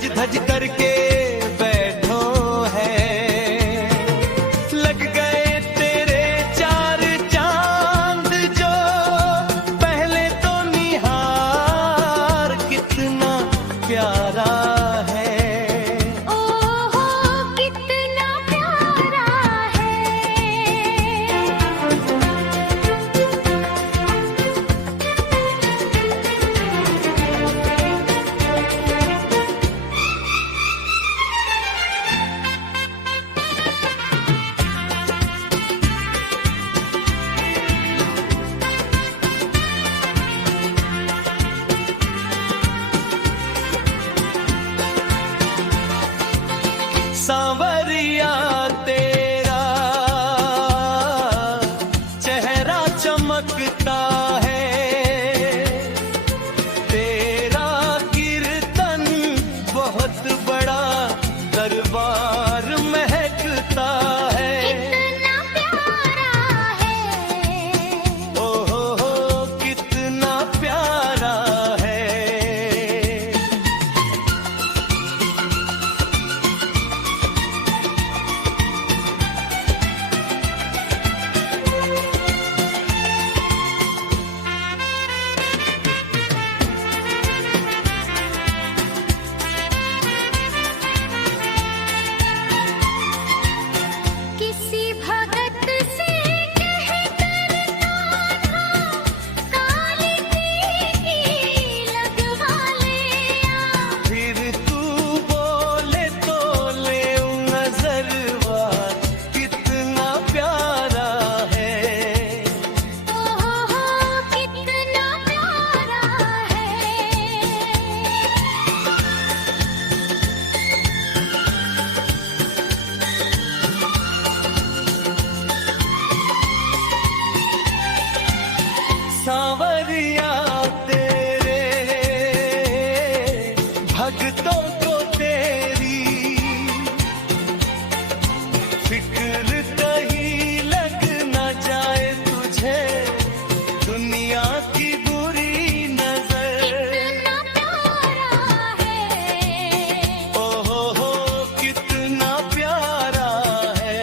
सज धज करके बैठो है, लग गए तेरे चार चांद जो पहले तो निहार कितना प्यारा है। ओहो कितना प्यारा है। सांवरिया तेरा चेहरा चमकता है, तेरा कीर्तन बहुत बड़ा दरबार महकता है। कितना प्यारा है। ओहो कितना प्यारा है। किसी भगत से कहकर कान्हा काली टीकी लगवा ले आ। फिर तू बोले तो ले नजरवा कितना प्यारा है। ओहो कितना प्यारा है। सांवरिया तेरे भक्तों को तेरी फिक्र कहीं लग न जाए तुझे दुनिया की बुरी नजर। कितना प्यारा है। ओहो कितना प्यारा है।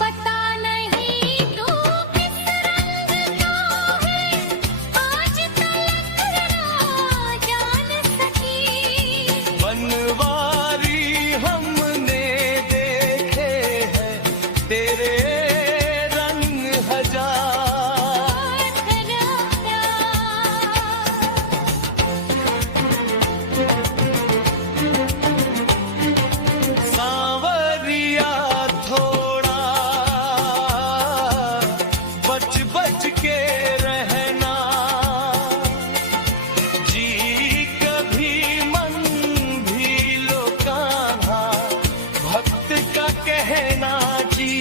पता नहीं तू किस रंग का है, आज तलक ना जान सकी। बनवारी हमने देखे हैं तेरे रंग हजार। तेरा सांवरिया थोड़ा बच बच के रहना, जी कभी मन भी लो कान्हा भक्त का कहना जी।